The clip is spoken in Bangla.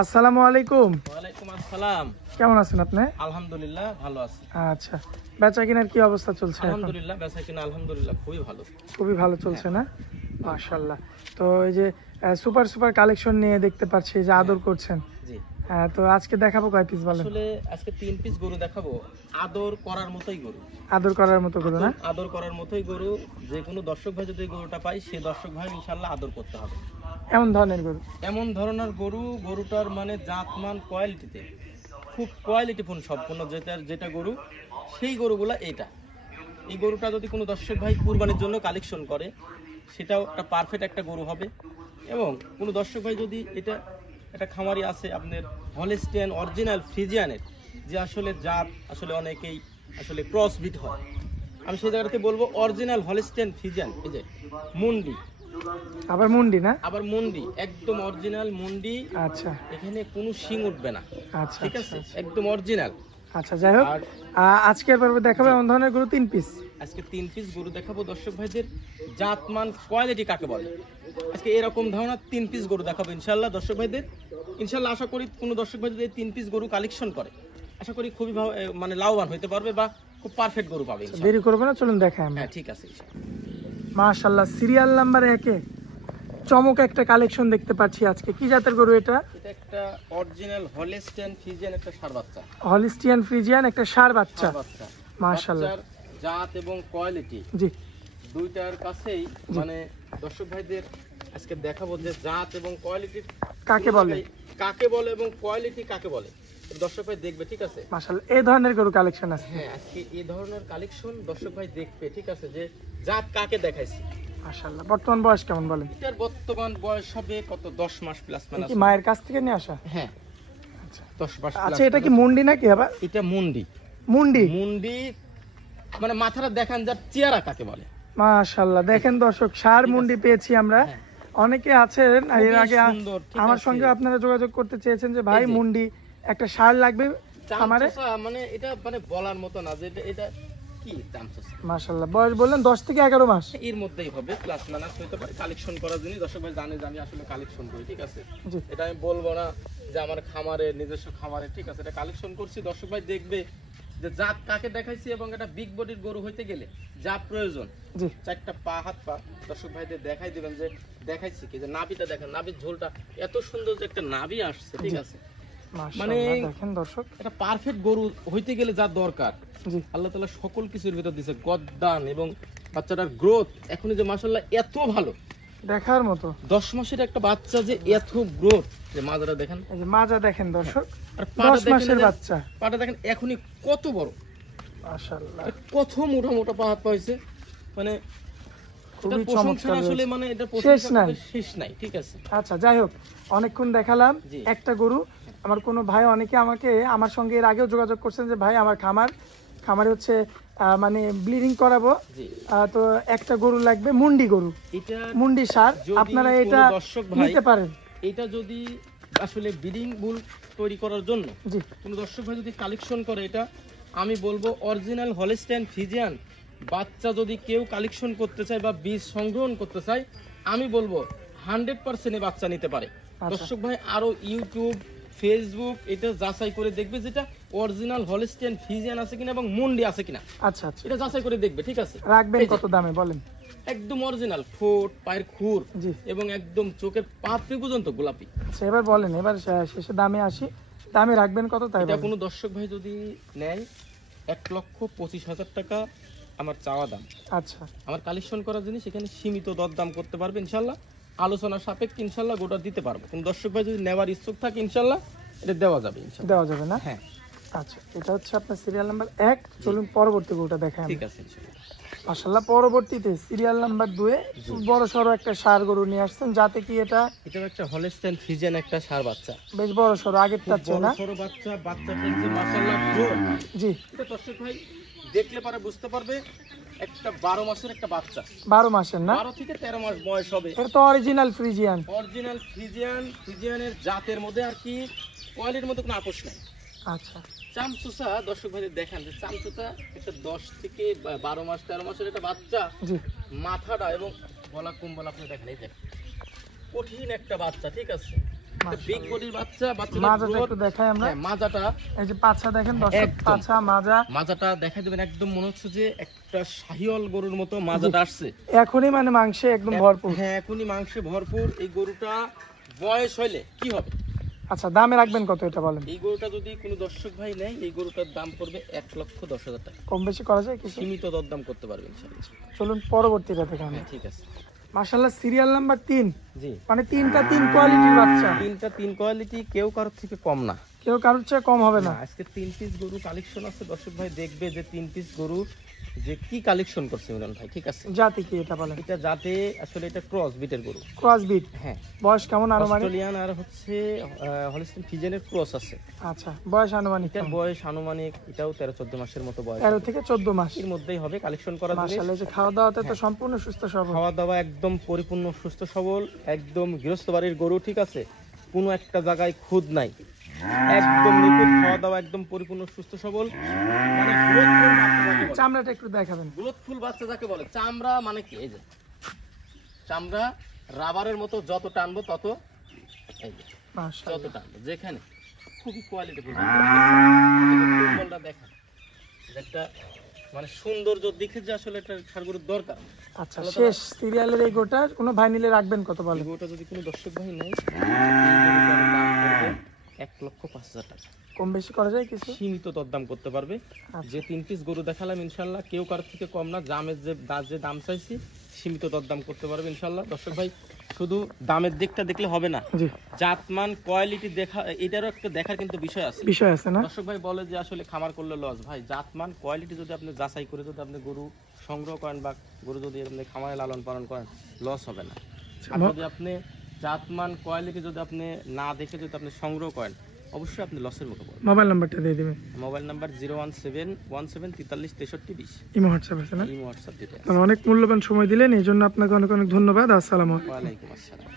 আসসালামু আলাইকুম। ওয়ালাইকুম আসসালাম। কেমন আছেন আপনি? আলহামদুলিল্লাহ ভালো আছি। আচ্ছা, বেচা কেনার কি অবস্থা চলছে এখন? আলহামদুলিল্লাহ বেচা কিনা আলহামদুলিল্লাহ খুবই ভালো। খুবই ভালো চলছে না? মাশাআল্লাহ। তো এই যে সুপার সুপার কালেকশন নিয়ে দেখতে পাচ্ছি যে আদর করছেন। জি। তো আজকে দেখাবো কয় পিস বলেন? আসলে আজকে 3 পিস গরু দেখাবো। আদর করার মতোই গরু। আদর করার মতো গরু না? আদর করার মতোই গরু। যে কোনো দর্শক ভাই যদি এই গরুটা পায় সেই দর্শক ভাই ইনশাআল্লাহ আদর করতে হবে। এমন ধরনের গরু? এমন ধরনের গরু, গরুটার মানে জাতমান কোয়ালিটিতে খুব কোয়ালিটিফুল সম্পূর্ণ যেটা গরু সেই গরুগুলা এইটা। এই গরুটা যদি কোনো দর্শক ভাই কুরবানির জন্য কালেকশন করে সেটাও একটা পারফেক্ট একটা গরু হবে। এবং কোনো দর্শক ভাই যদি এটা খামারি আছে আপনার হলিস্টিয়ান অরিজিনাল ফ্রিজিয়ানের, যে আসলে জাত আসলে অনেকেই আসলে ক্রস বিট হয়, আমি সেই জায়গাতে বলবো অরিজিনাল হলিস্টিয়ান ফ্রিজিয়ান। এই যে মুন্ডি, আবার মুন্ডি না? আবার মুন্ডি একদম অরিজিনাল মুন্ডি। আচ্ছা, এখানে কোনো শিং উঠবে না। আচ্ছা ঠিক আছে, একদম অরিজিনাল। আচ্ছা, যাই হোক, আজকের পর্বে দেখাবো এমন ধরনের গরু 3 পিস। আজকে 3 পিস গরু দেখাবো দর্শক ভাইদের, জাতমান কোয়ালিটি কাকে বলে। আজকে এরকম ধরনের 3 পিস গরু দেখাবো ইনশাআল্লাহ দর্শক ভাইদের। ইনশাআল্লাহ আশা করি কোনো দর্শক ভাই যদি 3 পিস গরু কালেকশন করে আশা করি খুবই মানে লাভবান হতে পারবে বা খুব পারফেক্ট গরু পাবে। দেরি করবো না, চলুন দেখাই আমরা। হ্যাঁ ঠিক আছে। মাশাআল্লাহ, সিরিয়াল নাম্বার 1-এ চমক একটা কালেকশন দেখতে পাচ্ছি আজকে। কি জাতের গরু এটা? এটা একটা অরিজিনাল হলিস্টিয়ান ফ্রিজিয়ান একটা ষাঁড় বাচ্চা। হলিস্টিয়ান ফ্রিজিয়ান একটা ষাঁড় বাচ্চা। মাশাআল্লাহ, জাত এবং কোয়ালিটি জি দুইটার কাছেই মানে দর্শক ভাইদের আজকে দেখাবো যে জাত এবং কোয়ালিটি কাকে বলে, এবং কোয়ালিটি কাকে বলে দর্শক ভাই দেখবে। ঠিক আছে, মাশাআল্লাহ, এই ধরনের গরু কালেকশন আছে। হ্যাঁ আজকে এই ধরনের কালেকশন দর্শক ভাই দেখবে। ঠিক আছে, যে জাত কাকে দেখাইছি। মাশাআল্লাহ, বর্তমান বয়স কেমন বলেন? এটার বর্তমান বয়স হবে কত, 10 মাস প্লাস মানে। কি মায়ের কাছ থেকে নিয়ে আসা? হ্যাঁ, আচ্ছা 10 মাস। আচ্ছা, এটা কি মুন্ডি নাকি? আবার এটা মুন্ডি। মুন্ডি মুন্ডি মানে মাথাটা দেখেন যার চেহারা কাকে বলে। মাশাআল্লাহ, দেখেন দর্শক, ষাঁড় মুন্ডি পেয়েছি আমরা। অনেকে আছেন এর আগে আমার সঙ্গে আপনারা যোগাযোগ করতে চেয়েছেন যে ভাই মুন্ডি একটা ষাঁড় লাগবে আমারে, মানে এটা মানে বলার মতো না যে এটা কি চামচা। মাশাআল্লাহ, বয়স বললেন 10 থেকে 11 মাস এর মধ্যেই হবে, প্লাস মাইনাস হতে পারে। কালেকশন করার জন্য দর্শক ভাই জানে যে আমি আসলে কালেকশন করি। ঠিক আছে, এটা আমি বলবো না যে আমার খামারে নিজস্ব খামারে। ঠিক আছে, এটা কালেকশন করছি দর্শক ভাই দেখবে যে জাত কাকে দেখাইছি। এবং এটা বিগ বডির গরু হইতে গেলে যা প্রয়োজন, জি 4টা পা হাত পা দর্শক ভাইদের দেখাই দিবেন যে দেখাইছি কি, যে নাভিটা দেখেন, নাভির ঝোলটা এত সুন্দর যে একটা নাভি আসছে। ঠিক আছে, মানে দেখেন দর্শক, এটা পারফেক্ট গরু হইতে গেলে যা দরকার আল্লাহ তাআলা সকল কিছুর ভিতর দিয়েছে। গদ্দান এবং বাচ্চাটার গ্রোথ এখনই যে মাশাআল্লাহ এত ভালো, দেখার মতো। 10 মাসের একটা বাচ্চা যে এত গ্রোথ, যে মাজাটা দেখেন, এই যে মাজা দেখেন দর্শক, আর 10 মাসের বাচ্চা, পাটা দেখেন এখনই কত বড়, মাশাআল্লাহ, কত মোটা মোটা পা হাত পাইছে। মানে খুবই চমৎকার, আসলে মানে এটা শেষ নাই। ঠিক আছে, আচ্ছা যাই হোক, অনেকক্ষণ দেখালাম একটা গরু। আমার কোনো ভাই অনেকে আমাকে আমার সঙ্গে এর আগেও যোগাযোগ করছেন যে ভাই আমার খামারে হচ্ছে মানে ব্লিডিং করাবো, তো একটা গরু লাগবে, মুন্ডি গরু, মুন্ডি ষাঁড়, আপনারা এটা নিতে পারেন। এটা যদি আসলে ব্লিডিং বুল তৈরি করার জন্য কোনো দর্শক ভাই যদি কালেকশন করে, এটা আমি বলবো অরিজিনাল হলিস্টিয়ান ফ্রিজিয়ান বাচ্চা যদি কেউ কালেকশন করতে চায় বা বীজ সংগ্রহণ করতে চায়, আমি বলবো 100% বাচ্চা নিতে পারে। দর্শক ভাই আরো ইউটিউব ফেসবুক এটা যাচাই করে দেখবে যেটা অরিজিনাল হলিস্টিয়ান ফ্রিজিয়ান আছে কিনা এবং মুন্ডি আছে কিনা। আচ্ছা আচ্ছা, এটা যাচাই করে দেখবে। ঠিক আছে, রাখবেন কত দামে বলেন? একদম অরিজিনাল ঠোঁট, পায়ের খুর এবং একদম চোখের পাপড়ি পর্যন্ত গোলাপি। আচ্ছা এবার বলেন, এবার শেষে দামে আসি, দামে রাখবেন কত? তাই এটা কোনো দর্শক ভাই যদি নেয় 1,25,000 টাকা আমার চাওয়া দাম। আচ্ছা, আমার কালেকশন করার জন্য সেখানে সীমিত দরদাম করতে পারবে ইনশাআল্লাহ, আলোচনা সাপেক্ষে ইনশাআল্লাহ গোটা দিতে পারবো। কোন দর্শক ভাই যদি নেওয়ার ইচ্ছুক থাকে ইনশাআল্লাহ এটা দেওয়া যাবে। ইনশাআল্লাহ দেওয়া যাবে না? হ্যাঁ। আচ্ছা, এটা হচ্ছে আপনার সিরিয়াল নাম্বার 1। চলুন পরবর্তী গরুটা দেখাই। ঠিক আছে ইনশাআল্লাহ। মাশাআল্লাহ, পরবর্তীতে সিরিয়াল নাম্বার 2 এ বড় সরো একটা ষাঁড় গরু নিয়ে আসছেন, যাতে কি এটা একটা হলিস্টিয়ান ফ্রিজিয়ান একটা ষাঁড় বাচ্চা, বেশ বড় সরো, আগের তাচ্ছে না? বড় সরো বাচ্চা, বাচ্চাটা যে মাশাআল্লাহ গ্রোথ, জি এটা দর্শক ভাই দেখলে পারে বুঝতে পারবে একটা 12 মাসের একটা বাচ্চা। 12 মাসের না? 12 থেকে 13 মাস বয়স হবে। এটা তো অরিজিনাল ফ্রিজিয়ান। ফ্রিজিয়ানের জাতের মধ্যে আর কি কোয়ালিটির মধ্যে কোনো আপোষ নাই। আচ্ছা, চামচুসা দর্শক ভাই দেখেন যে চামচুটা একটা 10 থেকে 12 মাস 13 মাসের একটা বাচ্চা, জি মাথাটা এবং গলা কুম্বল আপনি দেখেন, এই দেখেন কঠিন একটা বাচ্চা। ঠিক আছে, একটা বিগ বডির বাচ্চা, মাজাটা একটু দেখাই আমরা। মাজাটা এই যে পাছা দেখেন দর্শক, পাছা মাজাটা দেখাই দিবেন, একদম মনে হচ্ছে যে একটা শাহিওয়াল গরুর মতো মাজাটা আসছে এখনই, মানে মাংসে একদম ভরপুর। হ্যাঁ, এখনই মাংসে ভরপুর। এই গরুটা বয়স হইলে কি হবে? আচ্ছা, দামে রাখবেন কত এটা বলেন? এই গরুটা যদি কোনো দর্শক ভাই নেয়, এই গরুটার দাম পড়বে 1,10,000 টাকা। কম বেশি করা যায় কিছু? সীমিত দরদাম করতে পারবেন ইনশাআল্লাহ। চলুন পরবর্তীটা দেখান। ঠিক আছে। মাশাআল্লাহ, সিরিয়াল নাম্বার 3। জি, মানে তিনটা 3 কোয়ালিটির বাচ্চা, তিনটা 3 কোয়ালিটি, কেউ কারোর থেকে কম না, কেউ কারোর চেয়ে কম হবে না। আজকে 3 পিস গরু কালেকশন আছে, দর্শক ভাই দেখবে যে 3 পিস গরু যে কি কালেকশন করছে মিলন ভাই। ঠিক আছে, জাতি কি এটা বলেন? এটা জাতে আসলে এটা ক্রস বিটের গরু। ক্রস বিট? হ্যাঁ। বয়স কেমন আনুমানিক? অস্ট্রেলিয়ান আর হচ্ছে হলিস্টিন ফ্রিজিয়ানের ক্রস আছে। আচ্ছা, বয়স আনুমানিক? এটার বয়স আনুমানিক এটাও 13-14 মাসের মতো বয়স, 13 থেকে 14 মাস এর মধ্যেই হবে কালেকশন করা জিনিস। মাশাআল্লাহ, যে খাওয়া দাওয়াতে তো সম্পূর্ণ সুস্থ সবল। খাওয়া দাওয়া একদম পরিপূর্ণ সুস্থ সবল, একদম গৃহস্থ বাড়ির গরু। ঠিক আছে, কোনো একটা জায়গায় খুদ নাই, একদম নিখুঁত খাওয়া দাওয়া, একদম পরিপূর্ণ সুস্থ সবল। মানে গ্রোথফুল বাচ্চা যাকে বলে। চামড়াটা একটু দেখাবেন। গ্রোথফুল বাচ্চা যাকে বলে, চামড়া মানে কি, এই যে চামড়া রাবারের মতো, যত টানবো তত, এই যে মাশাআল্লাহ, যত টানবো যেখানে, খুবই কোয়ালিটিফুল। বলটা দেখা একটা মানে সৌন্দর্য দিকে যে আসলে এটা সারগরুর দরকার। আচ্ছা, শেষ সিরিয়ালের এই গোটা কোনো ভাই নিলে রাখবেন কত বলেন? এই গরুটা যদি কোনো দর্শক ভাই নেয়, এই গরুটার দাম পড়বে 1,05,000 টাকা। কম বেশি করা যায় কিছু? সীমিত দরদাম করতে পারবে। আচ্ছা। যে 3 পিস গরু দেখালাম ইনশাল্লাহ কেউ কারোর থেকে কম না, দামের যে দাম চাইছি সীমিত দরদাম করতে পারবে ইনশাল্লাহ। দর্শক ভাই, শুধু দামের দিকটা দেখলে হবে না, জি, জাতমান কোয়ালিটি দেখা, এটারও একটা দেখার কিন্তু বিষয় আছে। বিষয় আছে না? দর্শক ভাই বলে যে আসলে খামার করলে লস, ভাই জাতমান কোয়ালিটি যদি আপনি যাচাই করে যদি আপনি গরু সংগ্রহ করেন বা গরু যদি আপনি খামারে লালন পালন করেন, লস হবে না। আর যদি আপনি জাতমান কোয়ালিটি যদি আপনি না দেখে যদি আপনি সংগ্রহ করেন, অবশ্যই আপনি লসের মুখে পড়বেন। মোবাইল নাম্বারটা দিয়ে দিবেন। Mobile number 01717436333। ইমো হোয়াটসঅ্যাপ আছে না? ইমো হোয়াটসঅ্যাপ দিতে। অনেক মূল্যবান সময় দিলেন, এই জন্য আপনাকে অনেক অনেক ধন্যবাদ। আসসালামু আলাইকুম। ওয়ালাইকুম আসসালাম।